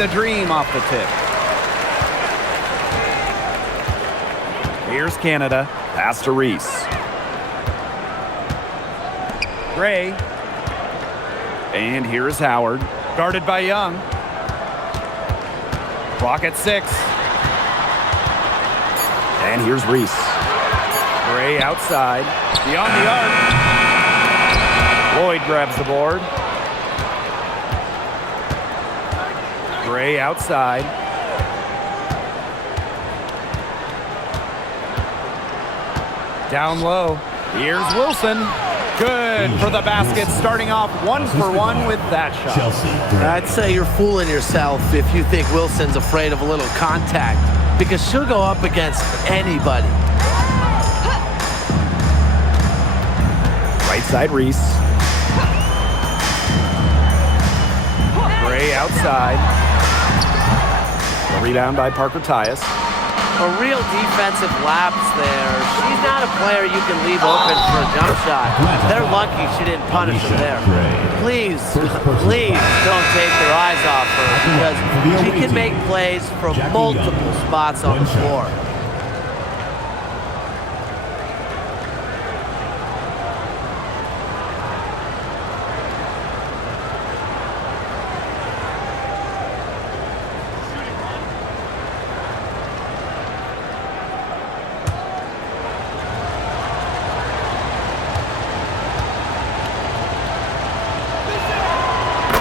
the dream off the tip. Here's Canada. Pass to Reese. Gray. And here is Howard. Guarded by Young. Clock at 6. And here's Reese. Gray outside. Beyond the arc. Lloyd grabs the board. Gray outside. Down low. Here's Wilson. Good for the basket, starting off 1 for 1 with that shot. I'd say you're fooling yourself if you think Wilson's afraid of a little contact, because she'll go up against anybody. Right side, Reese. Gray outside. A rebound by Parker Tyus. A real defensive lapse there. She's not a player you can leave open for a jump shot. They're lucky she didn't punish him there. Please don't take your eyes off her, because she can make plays from multiple spots on the floor.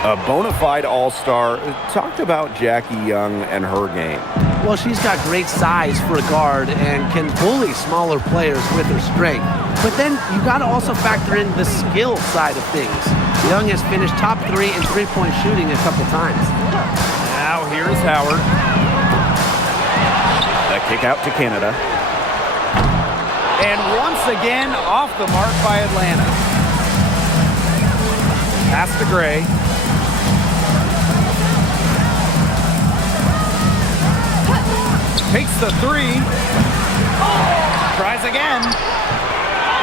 A bona fide all-star. Talked about Jackie Young and her game. Well, she's got great size for a guard and can bully smaller players with her strength. But then you got to also factor in the skill side of things. Young has finished top 3 in three-point shooting a couple times. Now here's Howard. A kick out to Canada. And once again, off the mark by Atlanta. Pass to Gray. Takes the 3. Tries again.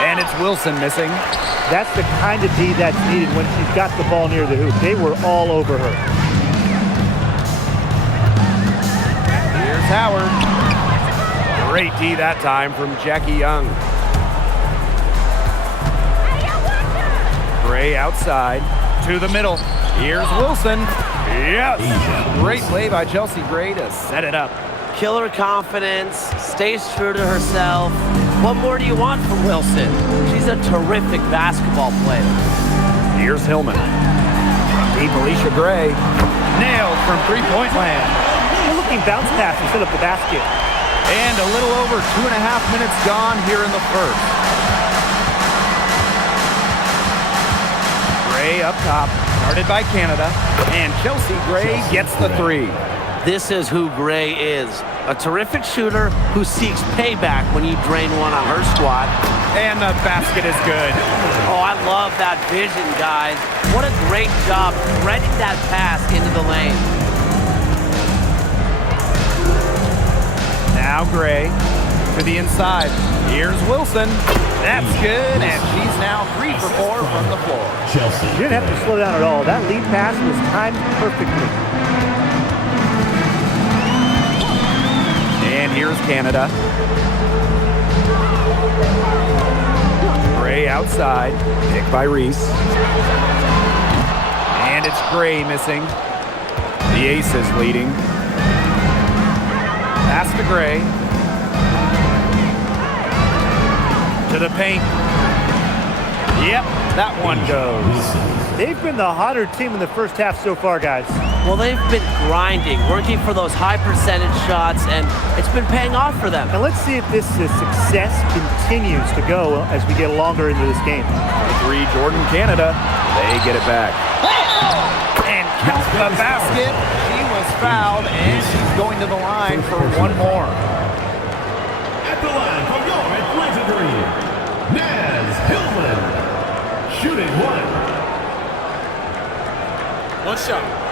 And it's Wilson missing. That's the kind of D that's needed when she's got the ball near the hoop. They were all over her. Here's Howard. Great D that time from Jackie Young. Gray outside to the middle. Here's Wilson. Yes. Great play by Chelsea Gray to set it up. Killer confidence, stays true to herself. What more do you want from Wilson? She's a terrific basketball player. Here's Hillman. Deep Alicia Gray. Nailed from three-point land. Good looking bounce pass instead of the basket. And a little over 2.5 minutes gone here in the first. Gray up top, guarded by Canada. And Chelsea Gray gets the 3. This is who Gray is. A terrific shooter who seeks payback when you drain one on her squad. And the basket is good. Oh, I love that vision, guys. What a great job threading that pass into the lane. Now Gray to the inside. Here's Wilson. That's good, and she's now 3 for 4 from the floor. Chelsea. You didn't have to slow down at all. That lead pass was timed perfectly. And here's Canada. Gray outside. Picked by Reese. And it's Gray missing. The ace is leading. Pass to Gray. To the paint. Yep, that one goes. They've been the hotter team in the first half so far, guys. Well, they've been grinding, working for those high percentage shots, and it's been paying off for them. And let's see if this success continues to go as we get longer into this game. 3, Jordan, Canada. They get it back. And count the basket. She was fouled, and she's going to the line for one more. At the line from your Atlanta Dream, Naz Hillman, shooting 1. One shot.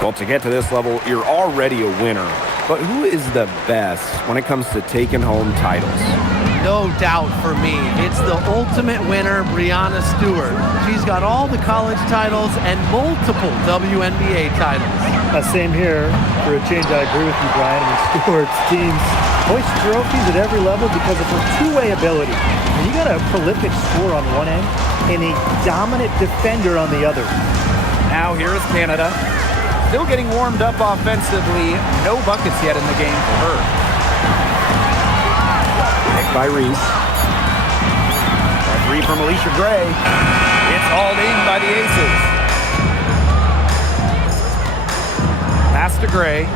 Well, to get to this level, you're already a winner. But who is the best when it comes to taking home titles? No doubt for me, it's the ultimate winner, Breanna Stewart. She's got all the college titles and multiple WNBA titles. Same here. For a change, I agree with you, Brian. And Stewart's teams hoist trophies at every level because of her two-way ability. And you got a prolific scorer on one end and a dominant defender on the other. Now here is Canada. Still getting warmed up offensively. No buckets yet in the game for her. Picked by Reese. A three from Alicia Gray. It's hauled in by the Aces. Pass to Gray.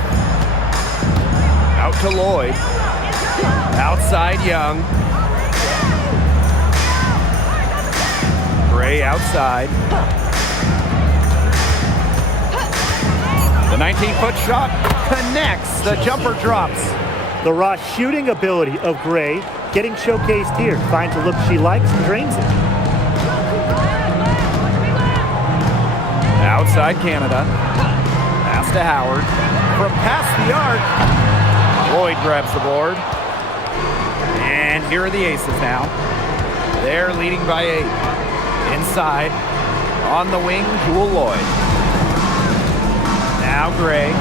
Out to Lloyd. Outside Young. Gray outside. The 19-foot shot connects. The jumper drops. The raw shooting ability of Gray getting showcased here. Finds a look she likes and drains it. Outside Canada. Pass to Howard. From past the arc. Lloyd grabs the board. And here are the Aces now. They're leading by 8. Inside. On the wing, Jewel Lloyd. Now Gray.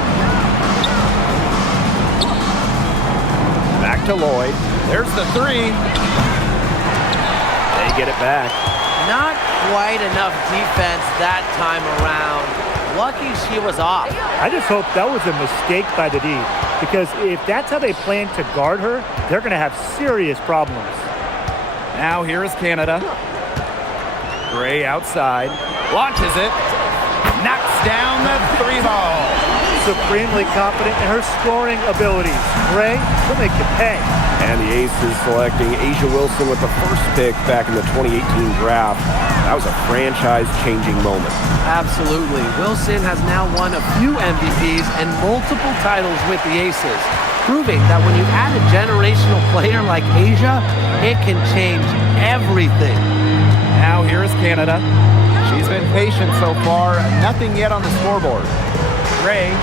Back to Lloyd. There's the three. They get it back. Not quite enough defense that time around. Lucky she was off. I just hope that was a mistake by the D, because if that's how they plan to guard her, they're going to have serious problems. Now here is Canada. Gray outside. Launches it. Knocks down the three ball. Supremely confident in her scoring abilities. Gray will make you pay. And the Aces selecting Asia Wilson with the first pick back in the 2018 draft. That was a franchise-changing moment. Absolutely. Wilson has now won a few MVPs and multiple titles with the Aces, proving that when you add a generational player like Asia, it can change everything. Now here is Canada. She's been patient so far. Nothing yet on the scoreboard. Gray.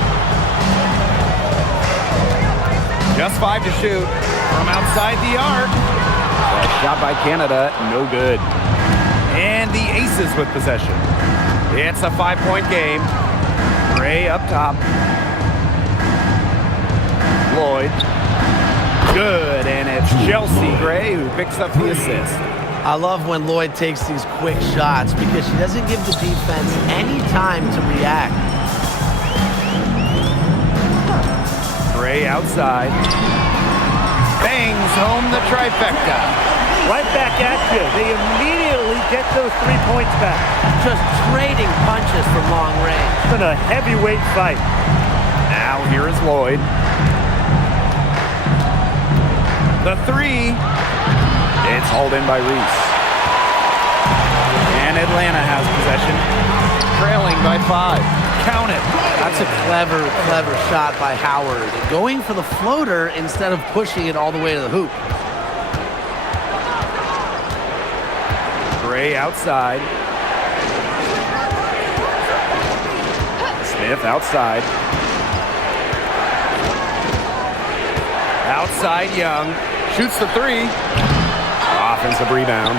Just 5 to shoot from outside the arc. A shot by Canada, no good. And the Aces with possession. It's a 5-point game. Gray up top. Lloyd. Good, and it's Chelsea Gray who picks up the assist. I love when Lloyd takes these quick shots because she doesn't give the defense any time to react. Gray outside. Bangs home the trifecta. Right back at you. They immediately get those 3 points back. Just trading punches from long range. It's been a heavyweight fight. Now here is Lloyd. The three. It's hauled in by Reese. And Atlanta has possession. Trailing by 5. Count it. That's a clever, clever shot by Howard. Going for the floater instead of pushing it all the way to the hoop. Gray outside. Smith outside. Outside Young. Shoots the three. Offensive rebound.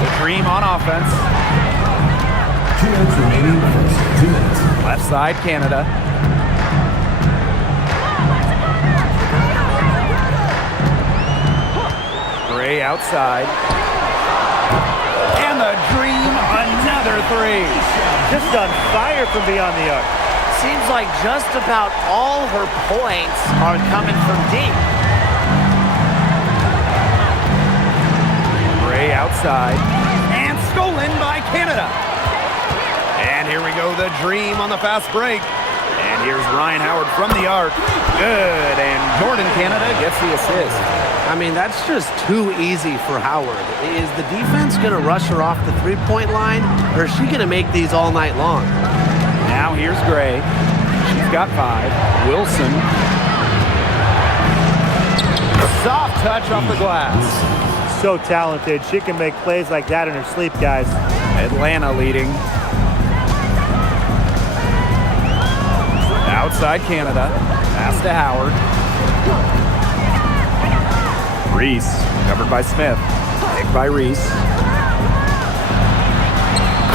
The Dream on offense. 2 minutes remaining first 2 minutes. Left side, Canada. Gray outside. And the Dream, another three. Just on fire from beyond the arc. Seems like just about all her points are coming from deep. Gray outside. And stolen by Canada. And here we go, the Dream on the fast break. And here's Ryan Howard from the arc. Good, and Jordan Canada gets the assist. I mean, that's just too easy for Howard. Is the defense going to rush her off the three-point line, or is she going to make these all night long? Now here's Gray. She's got 5. Wilson. Soft touch off the glass. So talented. She can make plays like that in her sleep, guys. Atlanta leading. Outside Canada. Pass to Howard. Reese, covered by Smith. Picked by Reese.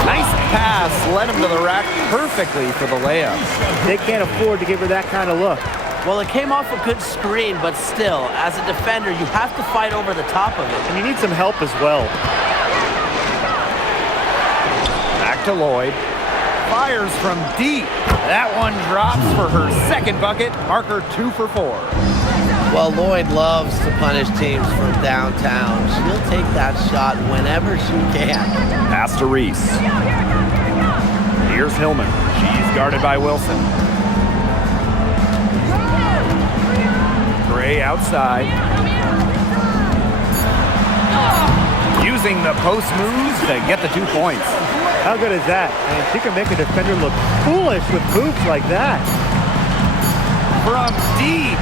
Nice pass, led him to the rack perfectly for the layup. They can't afford to give her that kind of look. Well, it came off a good screen, but still, as a defender, you have to fight over the top of it. And you need some help as well. Back to Lloyd. Fires from deep. That one drops for her second bucket. Marker 2 for 4. Well, Lloyd loves to punish teams from downtown. She'll take that shot whenever she can. Pass to Reese. Here's Hillman. She's guarded by Wilson. Gray outside. Using the post moves to get the 2 points. How good is that? I mean, she can make a defender look foolish with moves like that. From deep.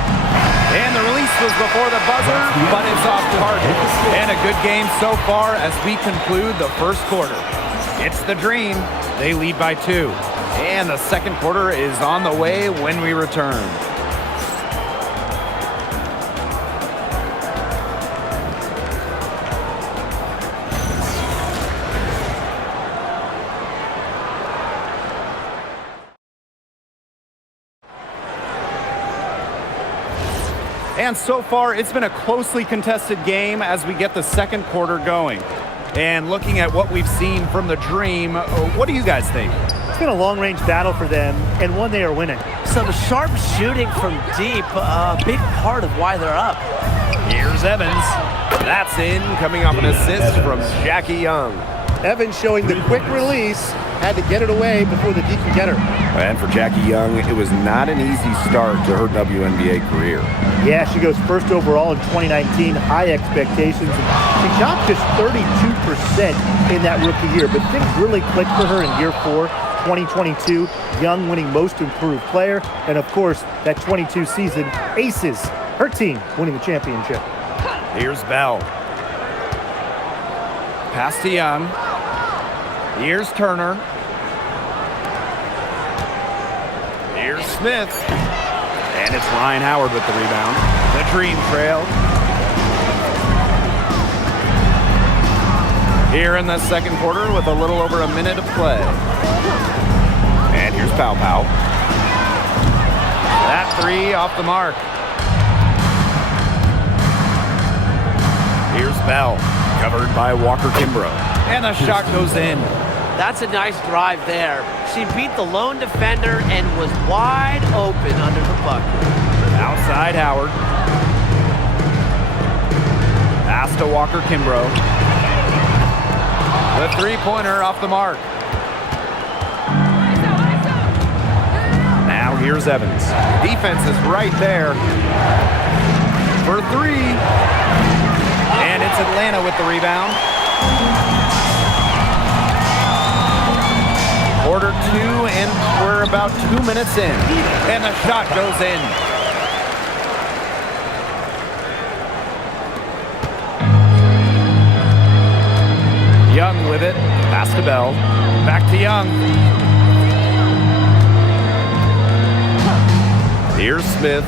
And the release was before the buzzer, but it's off target. And a good game so far as we conclude the first quarter. It's the Dream. They lead by 2. And the second quarter is on the way when we return. And so far, it's been a closely contested game as we get the second quarter going. And looking at what we've seen from the Dream, what do you guys think? It's been a long-range battle for them, and one they are winning. Some sharp shooting from deep, a big part of why they're up. Here's Evans. That's in, coming off an assist from Jackie Young. Evans showing the quick release, had to get it away before the D could get her. And for Jackie Young, it was not an easy start to her WNBA career. Yeah, she goes first overall in 2019, high expectations. She shot just 32% in that rookie year, but things really clicked for her in year 4, 2022. Young winning most improved player, and of course, that 22 season, Aces, her team winning the championship. Here's Bell. Pass to Young. Here's Turner. Here's Smith. And it's Ryan Howard with the rebound. The Dream trail. Here in the second quarter with a little over a minute of play. And here's Pow Pow. That 3 off the mark. Here's Bell, covered by Walker Kimbrough. And the shot goes in. That's a nice drive there. She beat the lone defender and was wide open under the bucket. Outside Howard. Pass to Walker Kimbrough. The three-pointer off the mark. Now here's Evans. Defense is right there for 3. And it's Atlanta with the rebound. Quarter 2, and we're about 2 minutes in. And the shot goes in. Young with it. Pass to Bell. Back to Young. Here's Smith.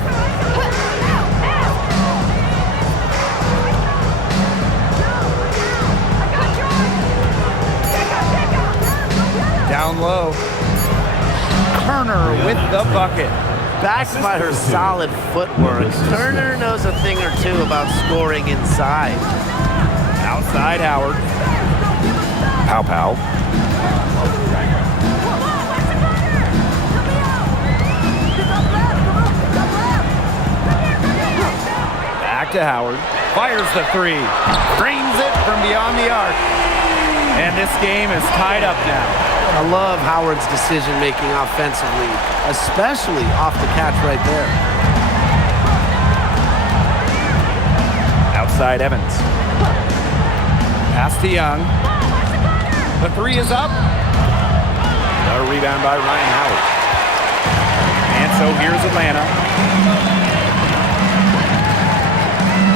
Down low. Turner with the bucket. Backed by her solid footwork, Turner knows a thing or two about scoring inside. Outside Howard. Pow Pow. Back to Howard. Fires the 3. Drains it from beyond the arc. And this game is tied up now. I love Howard's decision-making offensively, especially off the catch right there. Outside Evans. Pass to Young. The 3 is up. A rebound by Ryan Howard. And so here's Atlanta.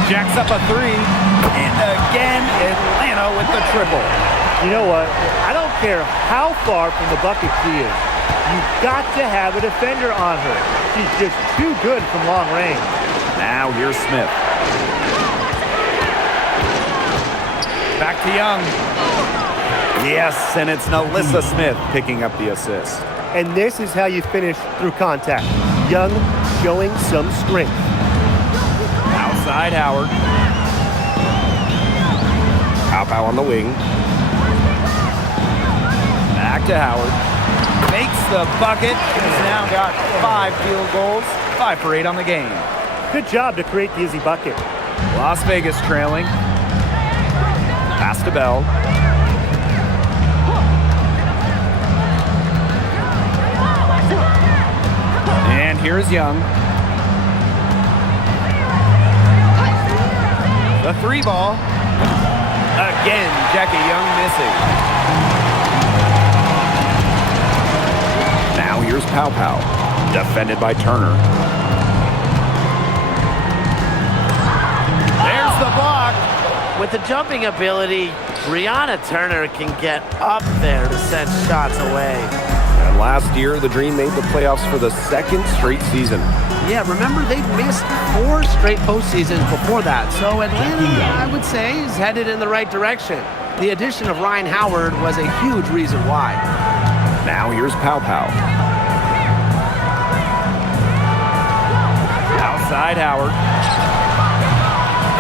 Jacks up a 3. And again, Atlanta with the triple. You know what? I don't care how far from the bucket she is. You've got to have a defender on her. She's just too good from long range. Now here's Smith. Back to Young. Yes, and it's Nalissa Smith picking up the assist. And this is how you finish through contact. Young showing some strength. Outside Howard. Pow on the wing. Back to Howard. Makes the bucket. He's now got 5 field goals. 5 for 8 on the game. Good job to create the easy bucket. Las Vegas trailing. Pass to Bell. And here's Young. The 3 ball. Again, Jackie Young missing. Now here's Pow. Defended by Turner. There's the block. With the jumping ability, Brianna Turner can get up there to send shots away. And last year, the Dream made the playoffs for the 2nd straight season. Yeah, remember they missed 4 straight postseasons before that. So Atlanta, I would say, is headed in the right direction. The addition of Ryan Howard was a huge reason why. Now here's Pow. Outside Howard.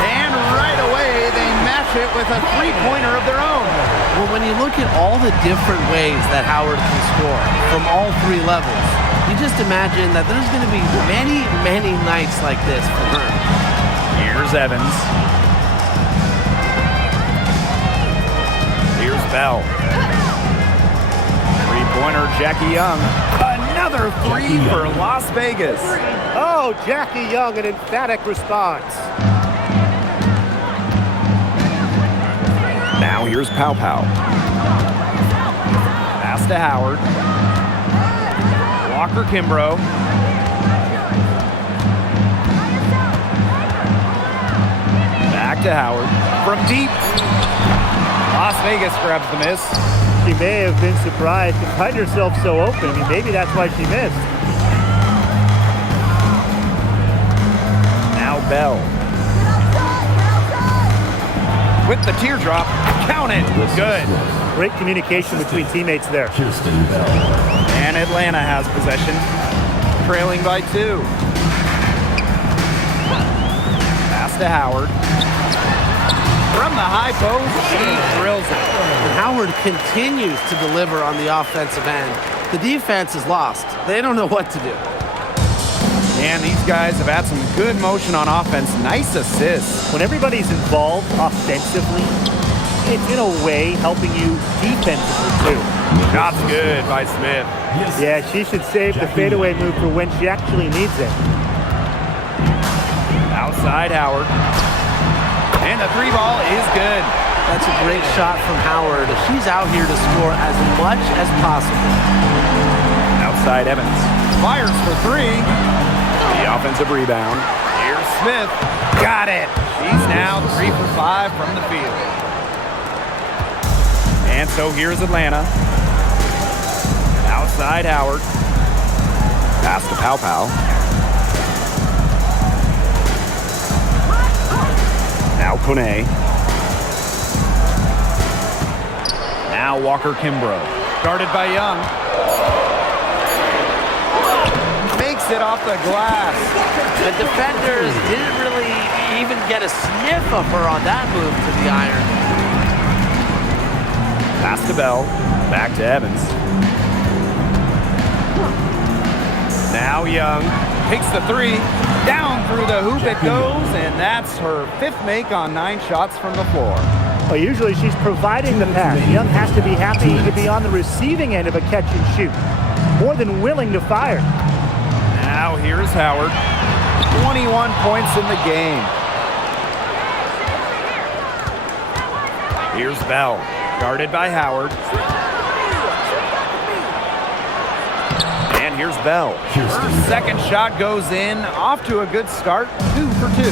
And right away, they match it with a 3-pointer of their own. Well, when you look at all the different ways that Howard can score from all 3 levels, you just imagine that there's going to be many, many nights like this for her. Here's Evans. Here's Bell. 3-pointer, Jackie Young. Another 3 for Las Vegas. Oh, Jackie Young, an emphatic response. Now here's Pow. Pass to Howard. Walker Kimbrough. Back to Howard. From deep. Las Vegas grabs the miss. She may have been surprised to find herself so open. I mean, maybe that's why she missed. Now Bell. With the teardrop. Count it. Good. Great communication between teammates there. And Atlanta has possession. Trailing by 2. Pass to Howard. From the high post, she drills it. And Howard continues to deliver on the offensive end. The defense is lost. They don't know what to do. And these guys have had some good motion on offense. Nice assists. When everybody's involved offensively, it's in a way helping you defensively too. Shot's good by Smith. Yeah, she should save the fadeaway move for when she actually needs it. Outside Howard. And the 3 ball is good. That's a great shot from Howard. She's out here to score as much as possible. Outside Evans. Fires for 3. The offensive rebound. Here's Smith. Got it. She's now 3 for 5 from the field. And so here's Atlanta. Outside Howard. Pass to Pow. Now Kone. Now Walker Kimbrough. Guarded by Young. Makes it off the glass. The defenders didn't really even get a sniff of her on that move to the iron. Pass to Bell. Back to Evans. Now Young takes the 3. Down through the hoop it goes, and that's her 5th make on 9 shots from the floor. Well, usually she's providing the pass. Young has to be happy to be on the receiving end of a catch and shoot. More than willing to fire. Now here's Howard. 21 points in the game. Here's Bell. Guarded by Howard. And here's Bell. Her 2nd shot goes in. Off to a good start. 2 for 2.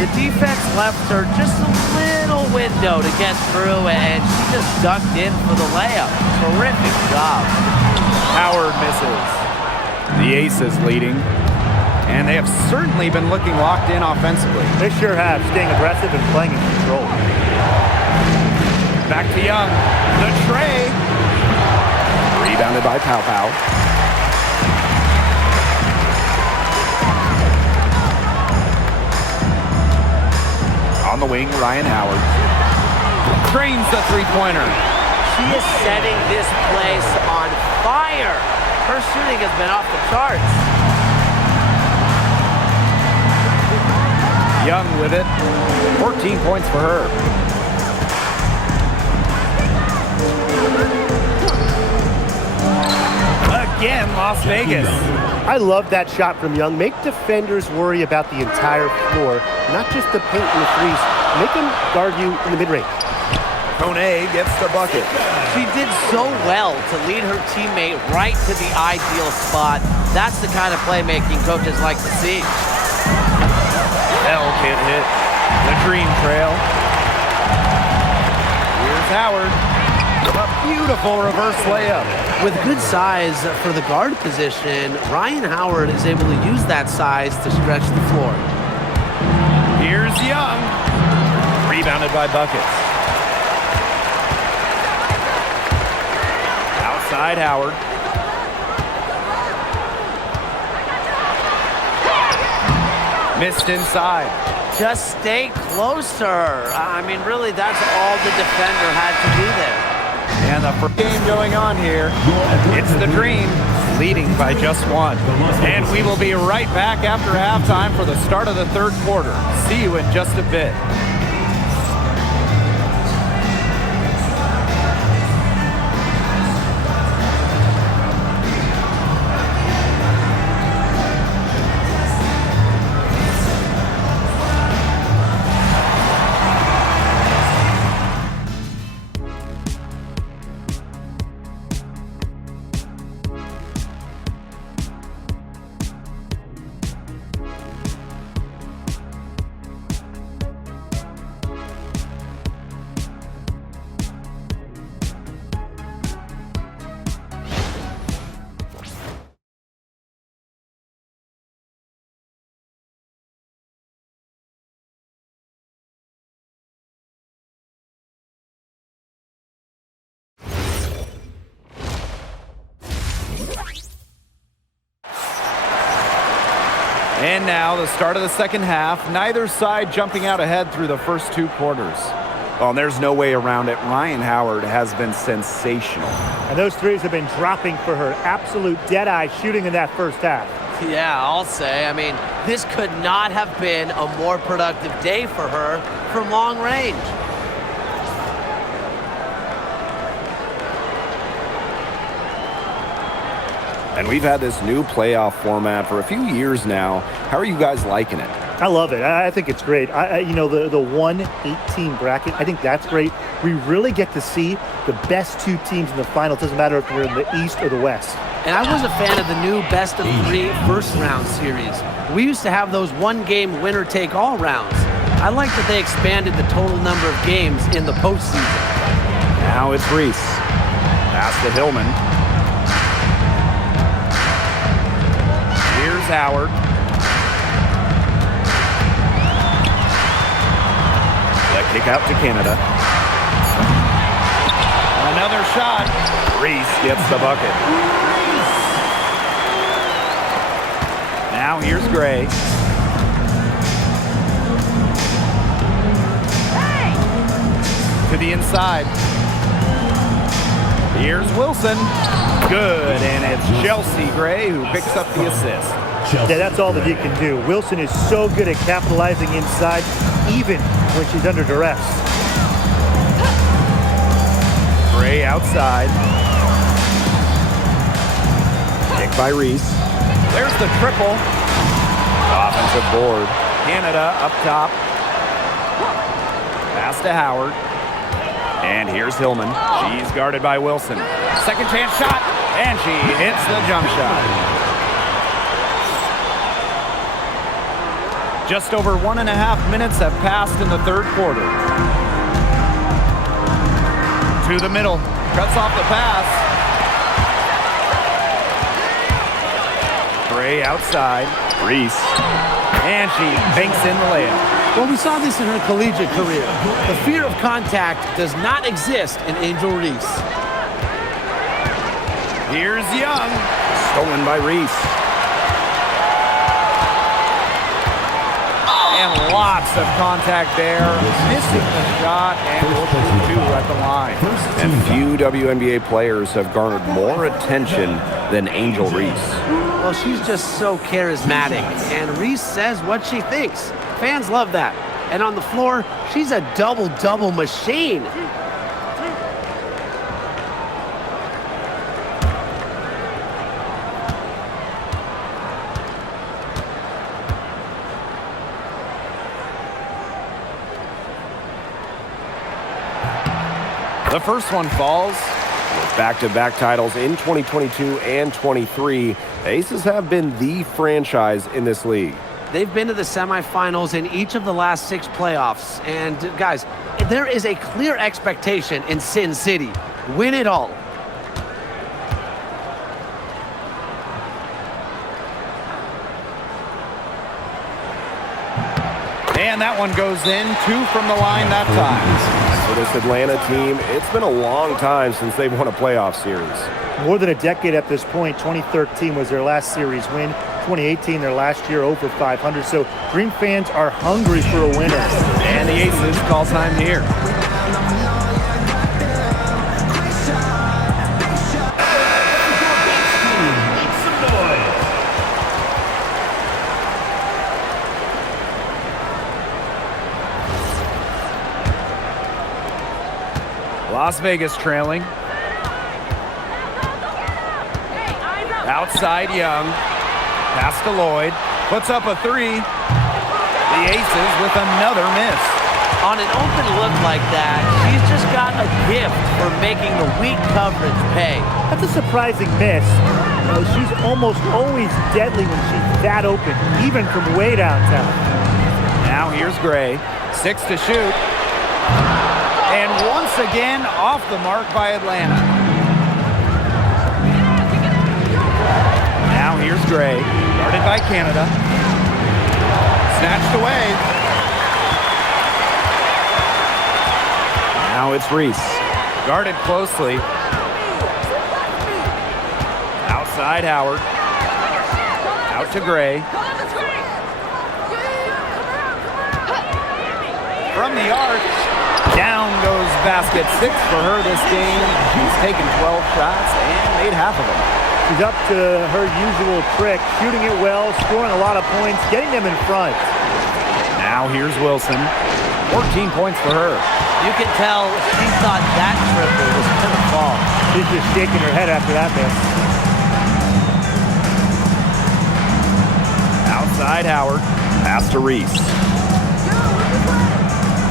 The defense left her just a little window to get through, and she just ducked in for the layup. Terrific job. Howard misses. The Aces leading. And they have certainly been looking locked in offensively. They sure have, staying aggressive and playing in control. Back to Young. The tray. Rebounded by Pow Pow. On the wing, Ryan Howard. Drains the three-pointer. She is setting this place on fire. Her shooting has been off the charts. Young with it. 14 points for her. Again, Las Vegas. I love that shot from Young. Make defenders worry about the entire floor, not just the paint and the threes. Make them guard you in the mid-range. Kone gets the bucket. She did so well to lead her teammate right to the ideal spot. That's the kind of playmaking coaches like to see. Bell can't hit. The Dream Trail. Here's Howard. A beautiful reverse layup. With good size for the guard position, Ryan Howard is able to use that size to stretch the floor. Here's Young. Rebounded by Buckets. Outside Howard. Missed inside. Just stay closer. I mean, really, that's all the defender had to do there. And the first game going on here. It's the Dream leading by just one. And we will be right back after halftime for the start of the third quarter. See you in just a bit. And now the start of the second half. Neither side jumping out ahead through the first two quarters. Well, and there's no way around it. Ryan Howard has been sensational. And those threes have been dropping for her. Absolute dead-eye shooting in that first half. Yeah, I'll say. I mean, this could not have been a more productive day for her from long range. And we've had this new playoff format for a few years now. How are you guys liking it? I love it. I think it's great. You know, the 1-8 bracket, I think that's great. We really get to see the best two teams in the final. It doesn't matter if they're in the East or the West. And I was a fan of the new best-of-3 first-round series. We used to have those one-game winner-take-all rounds. I like that they expanded the total number of games in the postseason. Now it's Reese. Pass to Hillman. Here's Howard. The kick out to Canada. Another shot. Reese gets the bucket. Now here's Gray. To the inside. Here's Wilson. Good, and it's Chelsea Gray who picks up the assist. Yeah, that's all that you can do. Wilson is so good at capitalizing inside, even when she's under duress. Gray outside. Kick by Reese. There's the triple. Offensive board. Canada up top. Pass to Howard. And here's Hillman. She's guarded by Wilson. Second chance shot, and she hits the jump shot. Just over 1.5 minutes have passed in the third quarter. To the middle. Cuts off the pass. Gray outside. Reese. And she banks in the layup. Well, we saw this in her collegiate career. The fear of contact does not exist in Angel Reese. Here's Young. Stolen by Reese. And lots of contact there. Missing the shot and will shoot two at the line. And few WNBA players have garnered more attention than Angel Reese. Well, she's just so charismatic, and Reese says what she thinks. Fans love that. And on the floor, she's a double-double machine. The first one falls. With back-to-back titles in 2022 and 23, the Aces have been the franchise in this league. They've been to the semifinals in each of the last 6 playoffs. And guys, there is a clear expectation in Sin City. Win it all. And that one goes in. 2 from the line that time. For this Atlanta team, it's been a long time since they've won a playoff series. More than a decade at this point. 2013 was their last series win. 2018, their last year, over 500. So Dream fans are hungry for a winner. And the Aces call time here. Las Vegas trailing. Outside Young. Pass to Lloyd. Puts up a 3. The Aces with another miss. On an open look like that, she's just got a gift for making the weak coverage pay. That's a surprising miss. She's almost always deadly when she's that open, even from way downtown. Now here's Gray. 6 to shoot. And once again, off the mark by Atlanta. Now here's Gray, guarded by Canada. Snatched away. Now it's Reese. Guarded closely. Outside Howard. Out to Gray. From the arc. Down goes basket. 6 for her this game. She's taken 12 shots and made half of them. She's up to her usual trick, shooting it well, scoring a lot of points, getting them in front. Now here's Wilson. 14 points for her. You can tell she thought that triple was going to fall. She's just shaking her head after that miss. Outside Howard. Pass to Reese.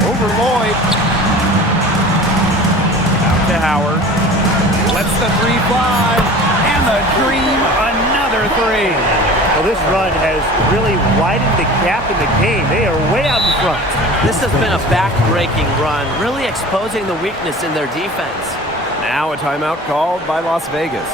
Over Lloyd. Out to Howard. Lets the 3 fly. And the Dream, another 3. Well, this run has really widened the gap in the game. They are way out in front. This has been a back-breaking run, really exposing the weakness in their defense. Now a timeout called by Las Vegas.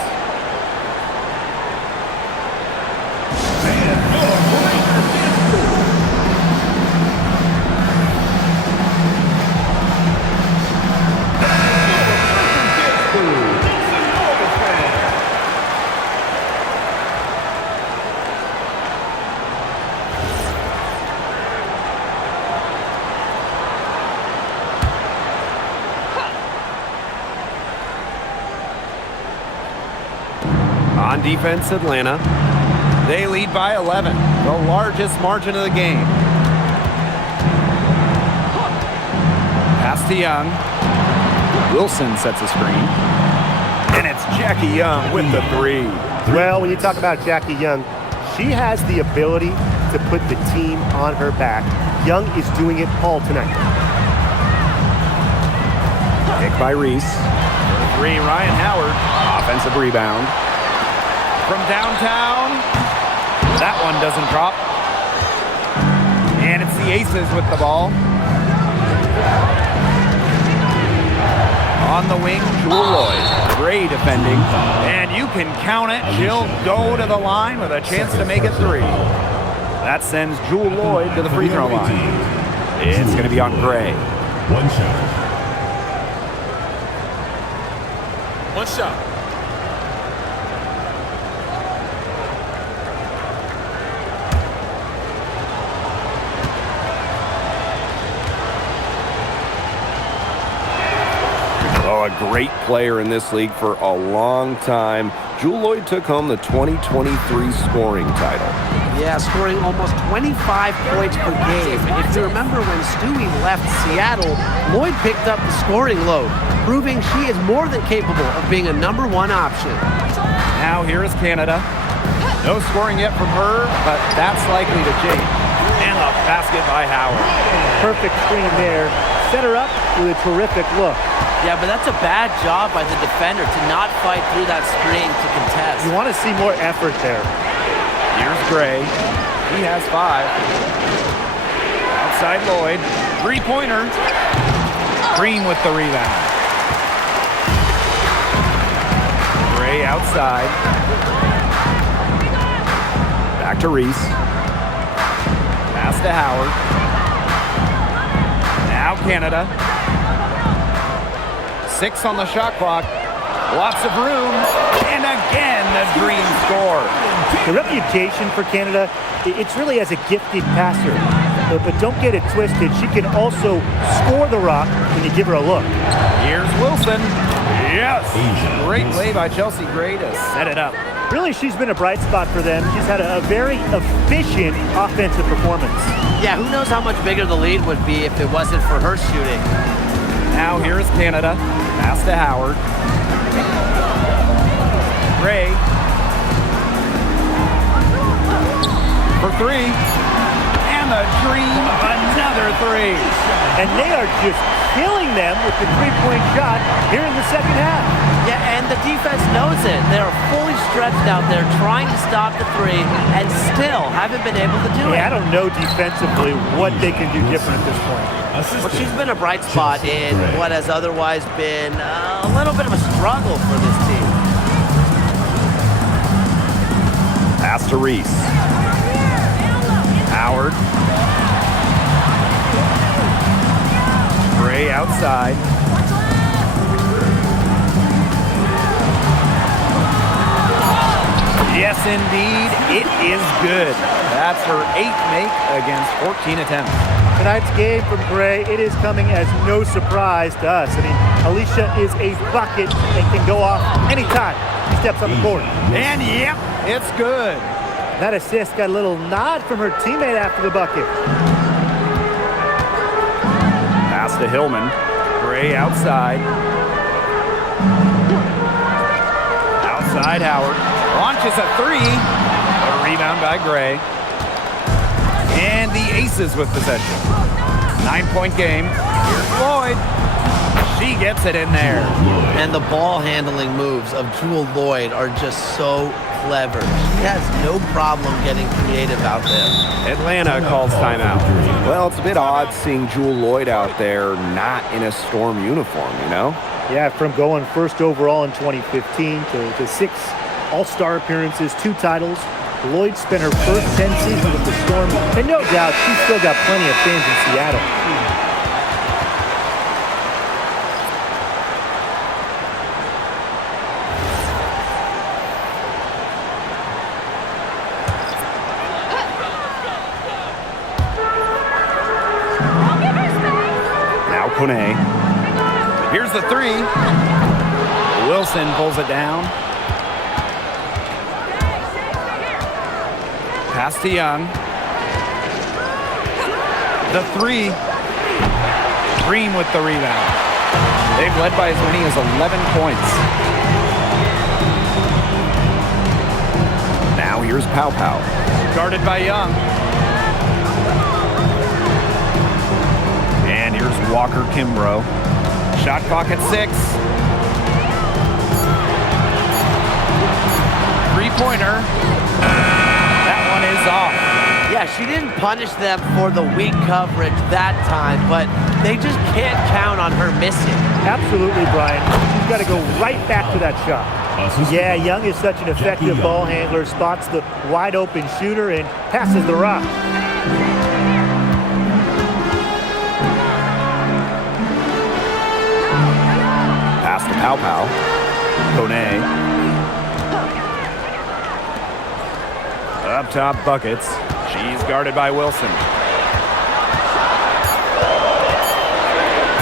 On defense, Atlanta. They lead by 11, the largest margin of the game. Pass to Young. Wilson sets a screen. And it's Jackie Young with the 3. Well, when you talk about Jackie Young, she has the ability to put the team on her back. Young is doing it all tonight. Pick by Reese. 3, Ryan Howard. Offensive rebound. From downtown. That one doesn't drop. And it's the Aces with the ball. On the wing, Jewel Lloyd. Great defending. And you can count it. She'll go to the line with a chance to make it 3. That sends Jewel Lloyd to the free throw line. It's going to be on Gray. One shot. One shot. Oh, a great player in this league for a long time. Jewel Lloyd took home the 2023 scoring title. Yeah, scoring almost 25 points per game. If you remember when Stewie left Seattle, Lloyd picked up the scoring load, proving she is more than capable of being a #1 option. Now here is Canada. No scoring yet from her, but that's likely to change. And the basket by Howard. Perfect screen there. Set her up with a terrific look. Yeah, but that's a bad job by the defender to not fight through that screen to contest. You want to see more effort there. Here's Gray. He has 5. Outside Lloyd. 3-pointer. Green with the rebound. Gray outside. Back to Reese. Pass to Howard. Now Canada. 6 on the shot clock. Lots of room. And again, the dream score. The reputation for Canada, it's really as a gifted passer. But don't get it twisted. She can also score the rock when you give her a look. Here's Wilson. Yes. Great play by Chelsea Gray to set it up. Really, she's been a bright spot for them. She's had a very efficient offensive performance. Yeah, who knows how much bigger the lead would be if it wasn't for her shooting. Now here is Canada. Pass to Howard. Gray. For 3. And the dream, another 3. And they are just killing them with the three-point shot here in the second half. Yeah, and the defense knows it. They are fully stretched out there trying to stop the 3 and still haven't been able to do it. I don't know defensively what they can do different at this point. But she's been a bright spot in what has otherwise been a little bit of a struggle for this team. Pass to Reese. Howard. Gray outside. Yes, indeed. It is good. That's her 8th make against 14 attempts. Tonight's game from Gray, it is coming as no surprise to us. I mean, Alicia is a bucket and can go off anytime she steps on the court. And yep, it's good. That assist got a little nod from her teammate after the bucket. Pass to Hillman. Gray outside. Outside Howard. Launches a 3. A rebound by Gray. And the Aces with possession. 9-point game. Here's Lloyd. She gets it in there. And the ball handling moves of Jewel Lloyd are just so clever. She has no problem getting creative out there. Atlanta calls timeout. Well, it's a bit odd seeing Jewel Lloyd out there not in a Storm uniform, you know? Yeah, from going first overall in 2015 to 6 All-Star appearances, 2 titles. Lloyd spent her first 10 seasons with the Storm, and no doubt she's still got plenty of fans in Seattle. Now Kone. Here's the 3. Wilson pulls it down. Pass to Young. The 3. Green with the rebound. They've led by as many as 11 points. Now here's Pow Pow. Guarded by Young. And here's Walker Kimbrough. Shot clock at 6. 3-pointer. That one is off. Yeah, she didn't punish them for the weak coverage that time, but they just can't count on her missing. Absolutely, Brian. She's got to go right back to that shot. Yeah, Young is such an effective ball handler, spots the wide open shooter and passes the rock. Pass to Pow Pow. Kone. Up top, Buckets. She's guarded by Wilson.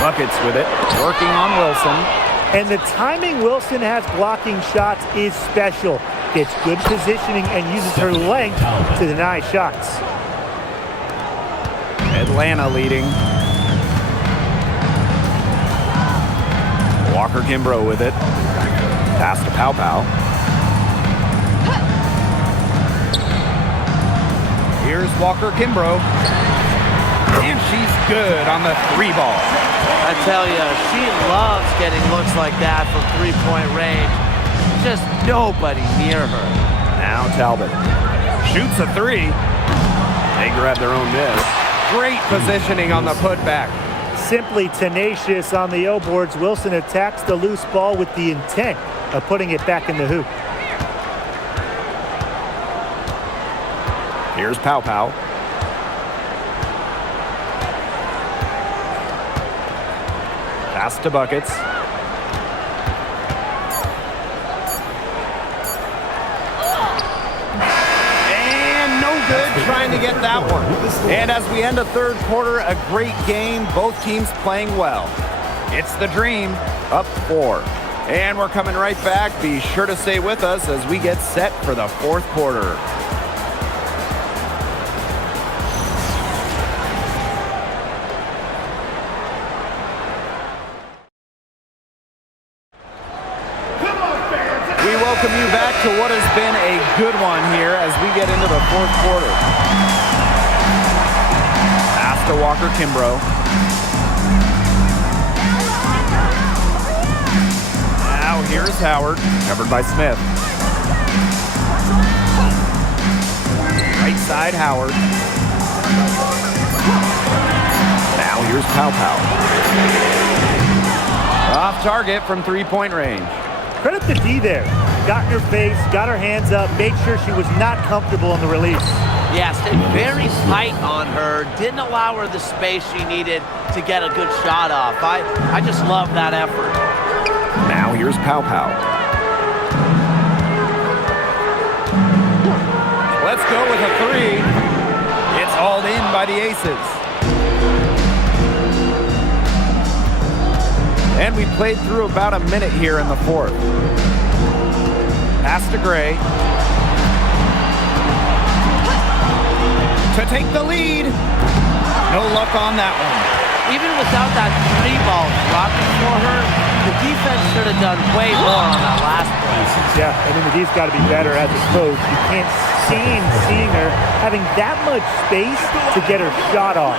Buckets with it, working on Wilson. And the timing Wilson has blocking shots is special. Gets good positioning and uses her length to deny shots. Atlanta leading. Walker Kimbrough with it. Pass to Pow Pow. Here's Walker Kimbrough. And she's good on the 3-ball. I tell you, she loves getting looks like that from three-point range. Just nobody near her. Now Talbot. Shoots a 3. They grab their own miss. Great positioning on the putback. Simply tenacious on the O-boards. Wilson attacks the loose ball with the intent of putting it back in the hoop. Here's Pow Pow. Pass to Buckets. And no good trying to get that one. And as we end a third quarter, a great game. Both teams playing well. It's the Dream up 4. And we're coming right back. Be sure to stay with us as we get set for the fourth quarter. We welcome you back to what has been a good one here as we get into the fourth quarter. Pass to Walker Kimbrough. Now here's Howard, covered by Smith. Right side Howard. Now here's Pow Pow. Off target from three-point range. Credit to D there. Got in her face, got her hands up, made sure she was not comfortable in the release. Yeah, stayed very tight on her. Didn't allow her the space she needed to get a good shot off. I just love that effort. Now here's Pow Pow. Let's go with a 3. It's hauled in by the Aces. And we played through about a minute here in the fourth. Pass to Gray. To take the lead. No luck on that one. Even without that 3-ball dropping for her, the defense should have done way more on that last play. Yeah, I mean, the D's got to be better as a coach. You can't stand seeing her having that much space to get her shot off.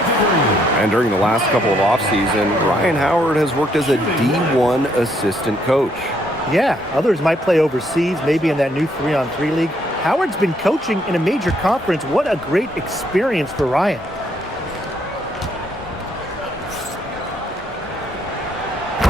And during the last couple of off-season, Ryan Howard has worked as a D1 assistant coach. Yeah, others might play overseas, maybe in that new 3-on-3 league. Howard's been coaching in a major conference. What a great experience for Ryan.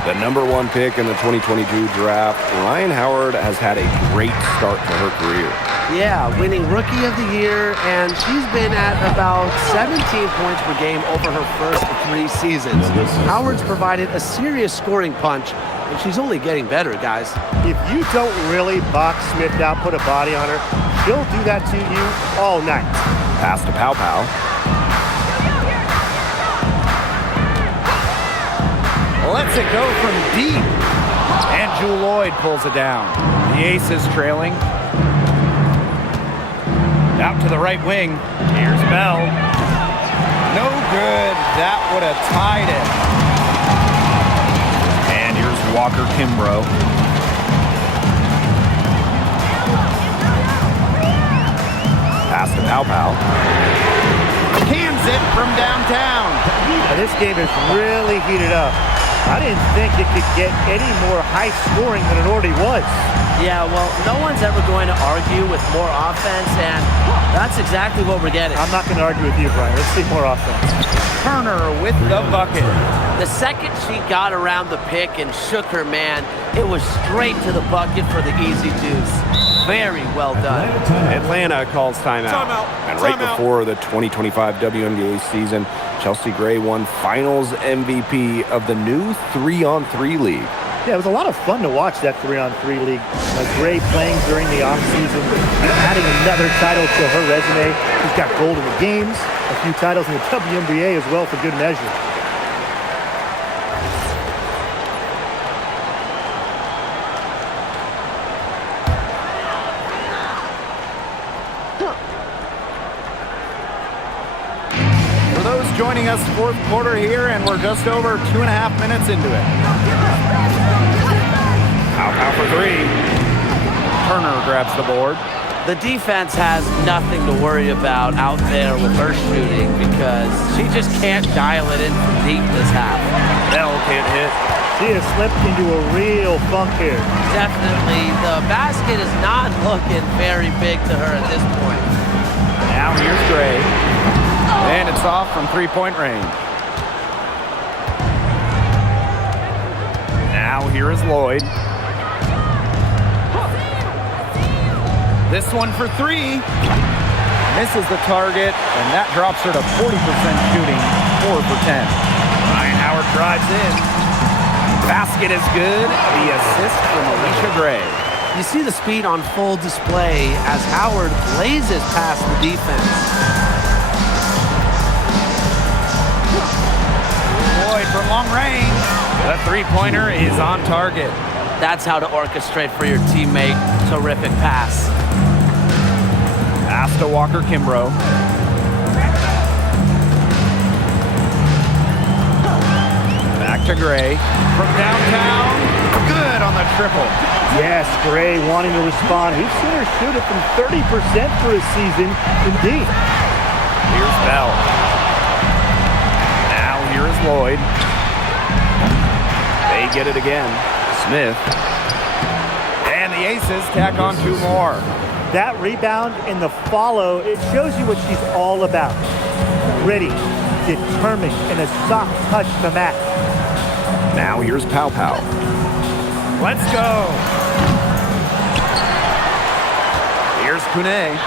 The number 1 pick in the 2022 draft, Ryan Howard has had a great start to her career. Yeah, winning Rookie of the Year, and she's been at about 17 points per game over her first 3 seasons. Howard's provided a serious scoring punch, and she's only getting better, guys. If you don't really box Smith out, put a body on her, she'll do that to you all night. Pass to Pow Pow. Lets it go from deep. And Jewel Lloyd pulls it down. The Aces trailing. Out to the right wing. Here's Bell. No good. That would have tied it. And here's Walker Kimbrough. Pass to Pow Pow. Cans it from downtown. Now, this game is really heated up. I didn't think it could get any more high scoring than it already was. Yeah, well, no one's ever going to argue with more offense, and that's exactly what we're getting. I'm not going to argue with you, Brian. Let's see more offense. Turner with the bucket. The second she got around the pick and shook her man, it was straight to the bucket for the easy deuce. Very well done. Atlanta calls timeout. Timeout. And right Timeout. before the 2025 WNBA season, Chelsea Gray won Finals MVP of the new 3-on-3 league. Yeah, it was a lot of fun to watch that 3-on-3 league. Gray playing during the offseason, adding another title to her resume. She's got gold in the games, a few titles in the WNBA as well for good measure. For those joining us, fourth quarter here, and we're just over 2.5 minutes into it. Pow for three. Turner grabs the board. The defense has nothing to worry about out there with her shooting because she just can't dial it in from deep this half. Bell can't hit. She has slipped into a real funk here. Definitely, the basket is not looking very big to her at this point. Now here's Gray. And it's off from three-point range. Now here is Lloyd. This one for three. Misses the target, and that drops her to 40% shooting, 4 for 10. Ryan Howard drives in. Basket is good. The assist from Alicia Gray. You see the speed on full display as Howard blazes past the defense. Lloyd from long range. The three-pointer is on target. That's how to orchestrate for your teammate. Terrific pass. Pass to Walker Kimbrough. Back to Gray. From downtown. Good on the triple. Yes, Gray wanting to respond. We've seen her shoot it from 30% for a season. Indeed. Here's Bell. Now here is Lloyd. They get it again. Smith. And the Aces tack on 2 more. That rebound and the follow, it shows you what she's all about. Gritty, determined, and a soft touch to match. Now here's Pow. Let's go. Here's Kune.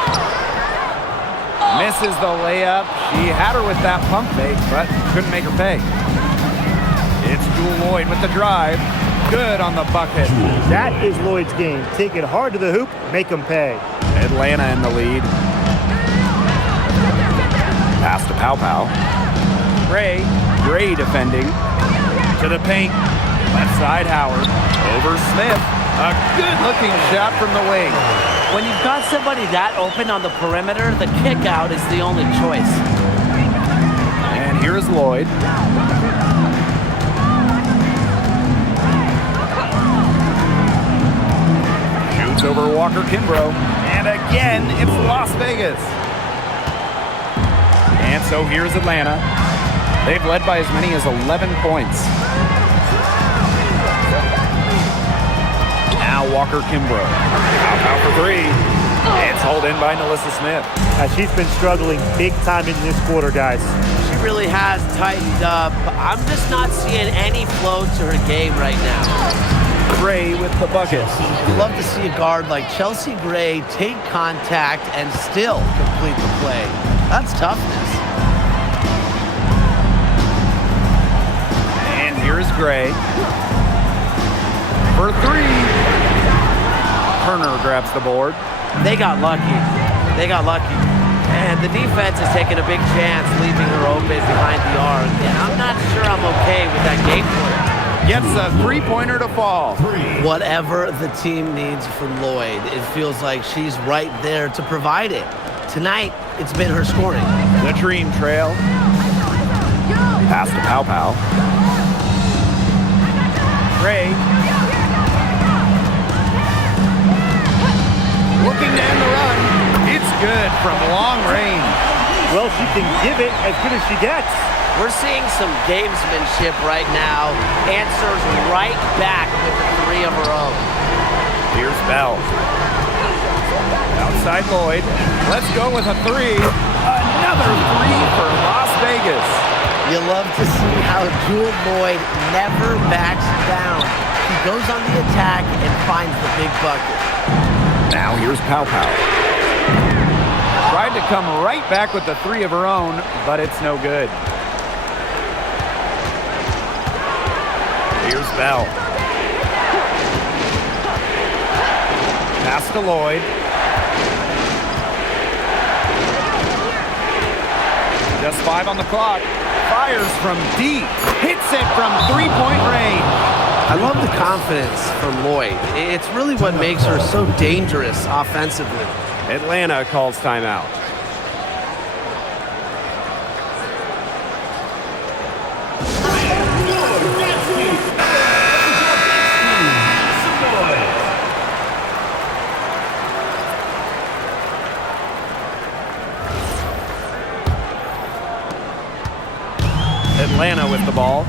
Misses the layup. She had her with that pump fake, but couldn't make her pay. It's Jewel Lloyd with the drive. Good on the bucket. That is Lloyd's game. Take it hard to the hoop, make them pay. Atlanta in the lead. Pass to Pow. Gray defending. To the paint. Left side Howard. Over Smith. A good-looking shot from the wing. When you've got somebody that open on the perimeter, the kick out is the only choice. And here's Lloyd. Shoots over Walker Kimbrough. And again, it's Las Vegas. And so here's Atlanta. They've led by as many as 11 points. Now Walker Kimbrough. Pow for three. It's hauled in by Nalissa Smith. She's been struggling big time in this quarter, guys. She really has tightened up. I'm just not seeing any flow to her game right now. Gray with the bucket. You'd love to see a guard like Chelsea Gray take contact and still complete the play. That's toughness. And here's Gray. For three. Turner grabs the board. They got lucky. And the defense is taking a big chance, leaving her open behind the arc. And I'm not sure I'm okay with that game plan. Gets a three-pointer to fall. Whatever the team needs from Lloyd, it feels like she's right there to provide it. Tonight, it's been her scoring. The Dream Trail. Pass to Pow. Gray. Looking to end the run. It's good from long range. Well, she can give it as good as she gets. We're seeing some gamesmanship right now. Answers right back with the three of her own. Here's Bell. Outside Lloyd. Let's go with a three. Another three for Las Vegas. You love to see how Jewel Lloyd never backs down. She goes on the attack and finds the big bucket. Now here's Pow Pow. Tried to come right back with the three of her own, but it's no good. Here's Bell. Pass to Lloyd. Just 5 on the clock. Fires from deep. Hits it from three-point range. I love the confidence from Lloyd. It's really what makes her so dangerous offensively. Atlanta calls timeout. Atlanta with the ball.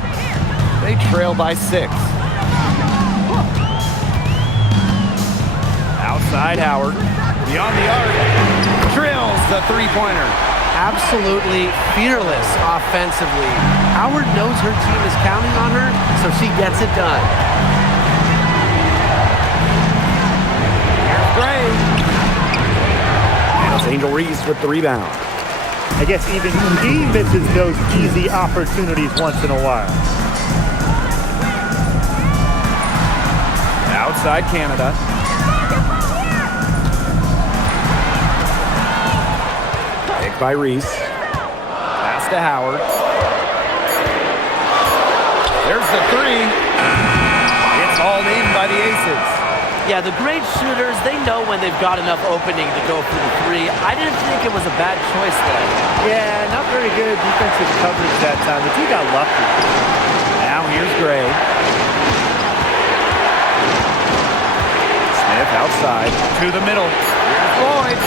They trail by 6. Outside Howard. Beyond the arc. Drills the three-pointer. Absolutely fearless offensively. Howard knows her team is counting on her, so she gets it done. Gray. And it's Angel Reese with the rebound. I guess even he misses those easy opportunities once in a while. Outside Canada. Picked by Reese. Pass to Howard. There's the three. It's hauled in by the Aces. Yeah, the great shooters, they know when they've got enough opening to go for the three. I didn't think it was a bad choice there. Yeah, not very good defensive coverage that time, but he got lucky. Now here's Gray. Smith outside to the middle. Here's Lloyd.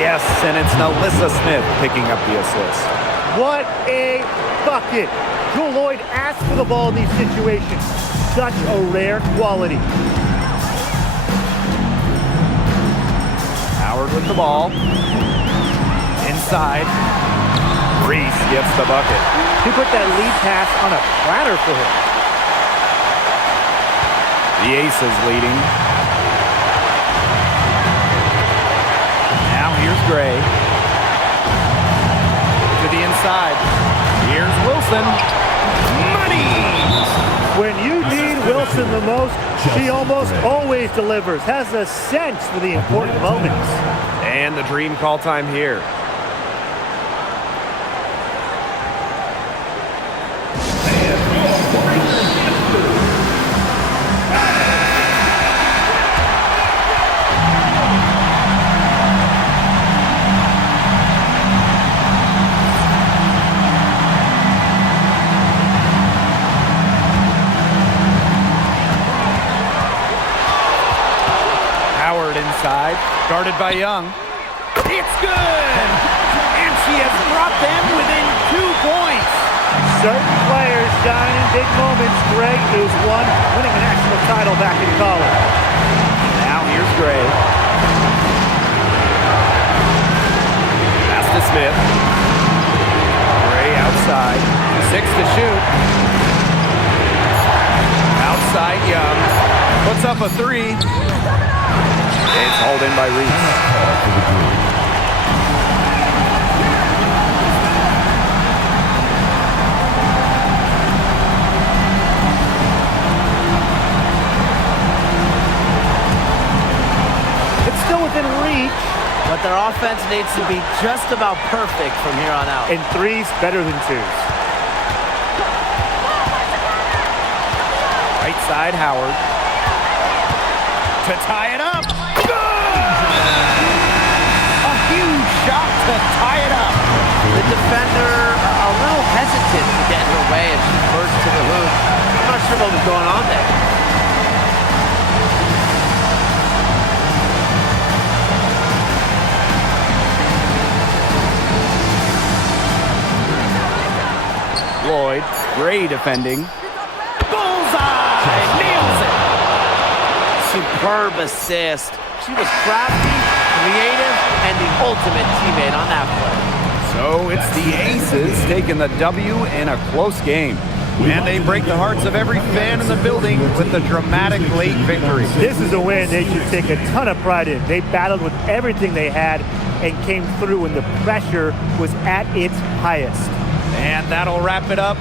Yes, and it's Alyssa Smith picking up the assist. What a bucket. Jewel Lloyd asked for the ball in these situations. Such a rare quality. Howard with the ball. Inside. Reese gets the bucket. He put that lead pass on a platter for him. The Aces leading. Now here's Gray. To the inside. Here's Wilson. Money! When you need Wilson the most, she almost always delivers. Has a sense for the important moments. And the Dream call time here. Inside, guarded by Young. It's good! And she has brought them within 2 points. Certain players shine in big moments. Gray is one, winning a national title back in college. Now here's Gray. Pass to Smith. Gray outside. 6 to shoot. Outside Young. Puts up a 3. It's hauled in by Reese. It's still within reach. But their offense needs to be just about perfect from here on out. And threes better than twos. Right side Howard. To tie it up. A huge shot to tie it up. The defender a little hesitant to get in her way as she burst to the hoop. I'm not sure what was going on there. Gray defending. Bullseye! Nails it! Superb assist. She was crafty, creative, and the ultimate teammate on that play. So it's the Aces taking the W in a close game. And they break the hearts of every fan in the building with the dramatic late victory. This is a win they should take a ton of pride in. They battled with everything they had and came through when the pressure was at its highest. And that'll wrap it up